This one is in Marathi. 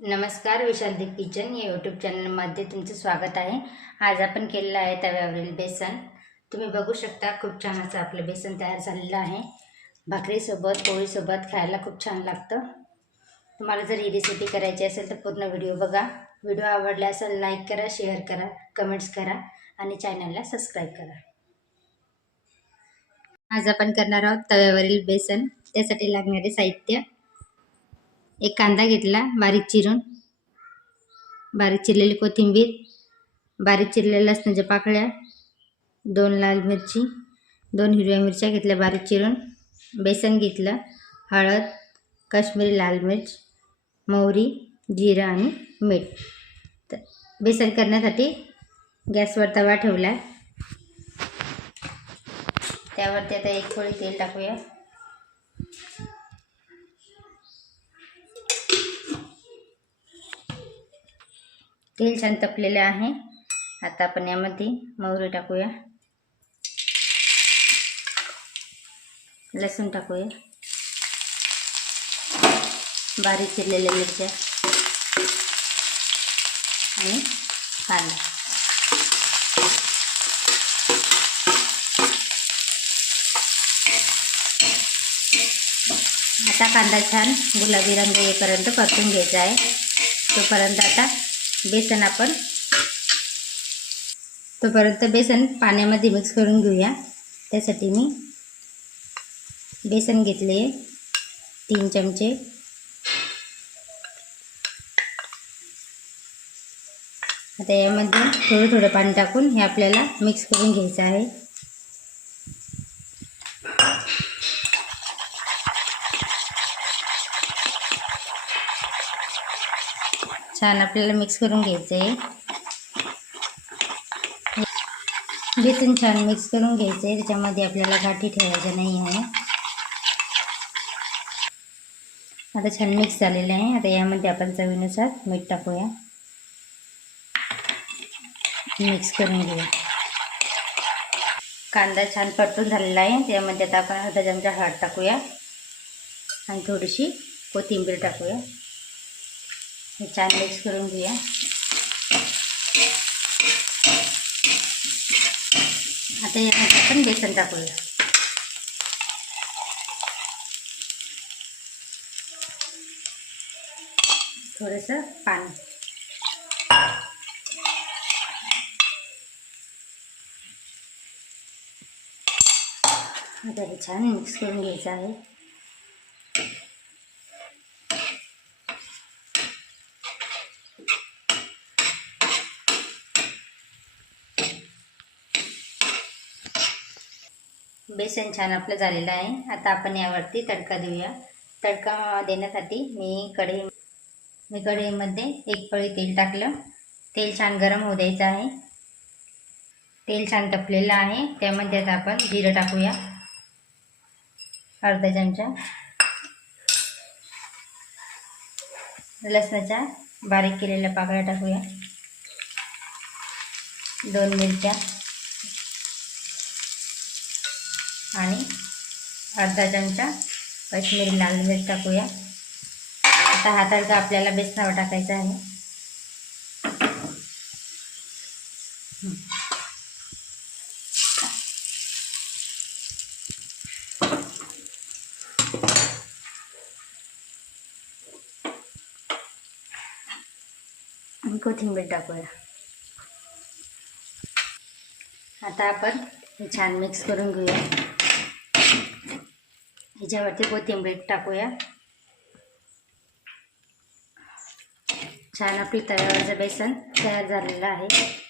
नमस्कार विशाल दीप किचन या यूट्यूब चॅनलमध्ये तुमचं स्वागत आहे. आज आपण केलेलं आहे तव्यावरील बेसन. तुम्ही बघू शकता खूप छान असं आपलं बेसन तयार झालेलं आहे. भाकरीसोबत पोळीसोबत खायला खूप छान लागतं. तुम्हाला जर ही रेसिपी करायची असेल तर पूर्ण व्हिडिओ बघा. व्हिडिओ आवडला असेल लाईक करा शेअर करा कमेंट्स करा आणि चॅनलला सबस्क्राईब करा. आज आपण करणार आहोत तव्यावरील बेसन. त्यासाठी लागणारे साहित्य. एक कांदा घेतला बारीक चिरून. बारीक चिरलेली कोथिंबीर बारीक चिरलेल्या लसणाच्या पाकळ्या दोन लाल मिरची दोन हिरव्या मिरच्या घेतल्या बारीक चिरून. बेसन घेतलं हळद काश्मीरी लाल मिर्च मोहरी जिरं आणि मीठ. तर बेसन करण्यासाठी गॅसवर तवा ठेवला त्यावरती आता एक थोडी तेल टाकूया. तेल छान तपलेलं आहे. आता आपण यामध्ये मोहरी टाकूया. लसूण टाकूया. बारीक चिरलेल्या मिरच्या. आणि कांदा. आता कांदा छान गुलाबी रंग येईपर्यंत परतून घ्यायचा आहे. तोपर्यंत आता बेसन आपण. तोपर्यंत बेसन पाण्यामध्ये मिक्स करून घेऊया. त्यासाठी मी बेसन घेतले तीन चमचे. आता यामध्ये थोडं थोडं पाणी टाकून हे आपल्याला मिक्स करून घ्यायचं आहे. छान आपल्याला मिक्स करून घ्यायचं आहे घेतून छान मिक्स करून घ्यायचं आहे त्याच्यामध्ये आपल्याला गाठी ठेवायच्या नाही आहे. आता छान मिक्स झालेलं आहे. आता यामध्ये आपण चवीनुसार मीठ टाकूया. मिक्स करून घेऊया. कांदा छान परतून झालेला आहे. त्यामध्ये आता आपण अर्धा चमचा हळद टाकूया. आणि थोडीशी कोथिंबीर टाकूया. हे छान मिक्स करून घेऊया. आता यामध्ये आपण बेसन टाकूया. थोडंसं पाणी. आता हे छान मिक्स करून घ्यायचं आहे. बेसन छान आपलं झालेलं आहे. आता आपण यावरती तडका देऊया. तडका देण्यासाठी मी कढई मी कढईमध्ये एक पळी तेल टाकलं. तेल छान गरम होऊ द्यायचं आहे. तेल छान टपलेलं आहे. त्यामध्ये आता आपण जिरं टाकूया. अर्धा चमचा. लसणाच्या बारीक केलेल्या पाकळ्या टाकूया. दोन मिरच्या. आणि अर्धा चमचा कश्मीरी लाल मिरच टाकूया. आता हा तडका आपल्याला बेसनावर टाकायचा आहे. कोथिंबीर टाकूया. आता आपण छान मिक्स करून घेऊया. हिच्यावरती कोथिंबीर टाकूया. छान आपली तव्यावरचं बेसन तयार झालेलं आहे.